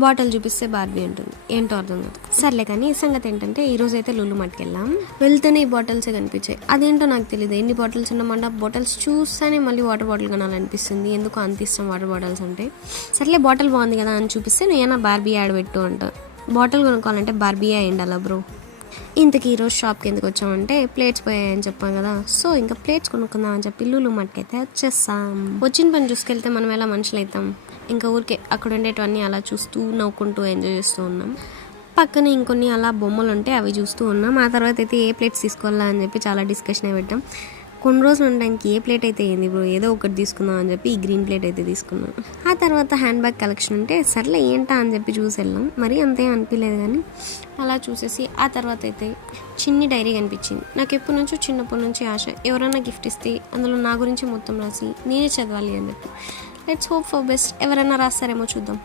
Bottle చూపిస్తే Barbie ఉంటుంది. ఏంటో అర్థం కాదు. సర్లే కానీ ఈ సంగతి ఏంటంటే ఈరోజు అయితే లులు మార్ట్కి వెళ్ళాం. వెళ్తూనే ఈ బాటిల్సే కనిపించాయి. అదేంటో నాకు తెలియదు, ఎన్ని బాటిల్స్ ఉన్నామంటే ఆ బాటిల్స్ చూస్తేనే మళ్ళీ వాటర్ బాటిల్ కొనాలనిపిస్తుంది. ఎందుకు అంత ఇష్టం వాటర్ బాటిల్స్ అంటే. సర్లే బాటిల్ బాగుంది కదా అని చూపిస్తే నేను బార్బీ యాడ్ పెట్టు అంట. బాటిల్ కొనుక్కోవాలంటే బార్బీయే అయ్యిండాలా బ్రో. ఇంతకీ ఈరోజు షాప్కి ఎందుకు వచ్చామంటే ప్లేట్స్ పోయాయని చెప్పాం కదా, సో ఇంకా ప్లేట్స్ కొనుక్కుందాం అని చెప్పి లులు మార్ట్కి అయితే వచ్చేస్తాం. వచ్చిన పని చూసుకెళ్తే మనం ఎలా మనుషులు అవుతాం. ఇంకా ఊరికే అక్కడ ఉండేటివన్నీ అలా చూస్తూ నవ్వుకుంటూ ఎంజాయ్ చేస్తూ ఉన్నాం. పక్కన ఇంకొన్ని అలా బొమ్మలు ఉంటే అవి చూస్తూ ఉన్నాం. ఆ తర్వాత అయితే ఏ ప్లేట్స్ తీసుకోవాలా అని చెప్పి చాలా డిస్కషన్ పెట్టాం. కొన్ని రోజులు ఉండడానికి ఏ ప్లేట్ అయితే ఏంది బ్రో, ఏదో ఒకటి తీసుకుందాం అని చెప్పి ఈ గ్రీన్ ప్లేట్ అయితే తీసుకున్నాం. ఆ తర్వాత హ్యాండ్ బ్యాగ్ కలెక్షన్ ఉంటే సర్లే ఏంటా అని చెప్పి చూసి వెళ్ళాం. మరీ అంతే అనిపించలేదు కానీ అలా చూసేసి ఆ తర్వాత అయితే చిన్ని డైరీ కనిపించింది. నాకు ఎప్పటి నుంచో చిన్నప్పటి నుంచి ఆశ, ఎవరైనా గిఫ్ట్ ఇస్తే అందులో నా గురించి మొత్తం రాసి నేనే చదవాలి అని చెప్పి. Let's hope for best. ఎవరైనా రాస్తారేమో చూద్దాం.